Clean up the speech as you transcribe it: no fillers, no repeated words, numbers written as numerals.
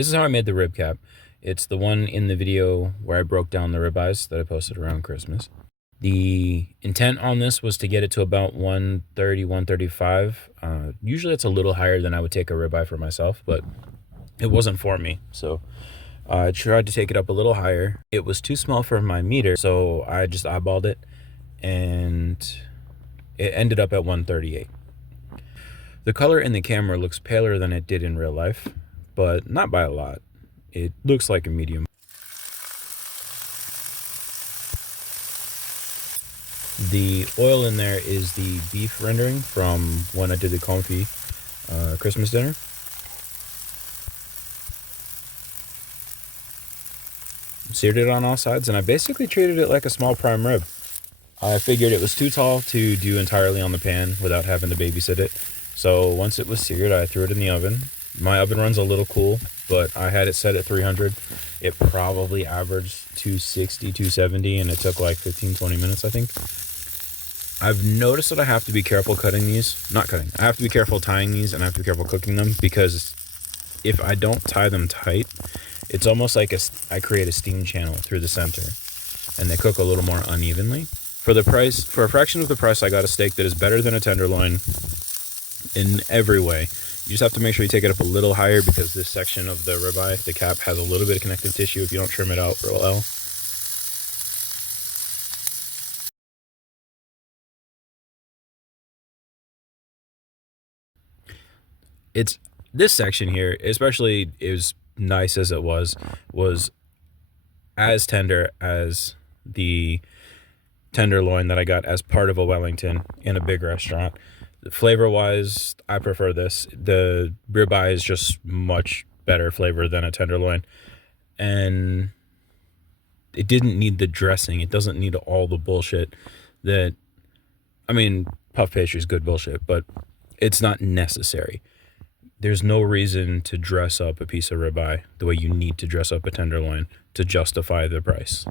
This is how I made the rib cap. It's the one in the video where I broke down the ribeyes that I posted around Christmas. The intent on this was to get it to about 130, 135. Usually it's a little higher than I would take a ribeye for myself, but it wasn't for me. So I tried to take it up a little higher. It was too small for my meter, so I just eyeballed it, and it ended up at 138. The color in the camera looks paler than it did in real life, but not by a lot. It looks like a medium. The oil in there is the beef rendering from when I did the confit Christmas dinner. Seared it on all sides, and I basically treated it like a small prime rib. I figured it was too tall to do entirely on the pan without having to babysit it. So once it was seared, I threw it in the oven. My oven runs a little cool, but I had it set at 300. It probably averaged 260, 270, and it took like 15, 20 minutes, I think. I've noticed that I have to be careful cutting these. Not cutting. I have to be careful tying these, and I have to be careful cooking them, because if I don't tie them tight, it's almost like I create a steam channel through the center, and they cook a little more unevenly. For the price, for a fraction of the price, I got a steak that is better than a tenderloin in every way. You just have to make sure you take it up a little higher, because this section of the ribeye, the cap, has a little bit of connective tissue if you don't trim it out real well. This section here, especially as nice as it was as tender as the tenderloin that I got as part of a Wellington in a big restaurant. Flavor wise, I prefer this. The ribeye is just much better flavor than a tenderloin, and it didn't need the dressing. It doesn't need all the bullshit that, I mean, puff pastry is good bullshit, but it's not necessary. There's no reason to dress up a piece of ribeye the way you need to dress up a tenderloin to justify the price.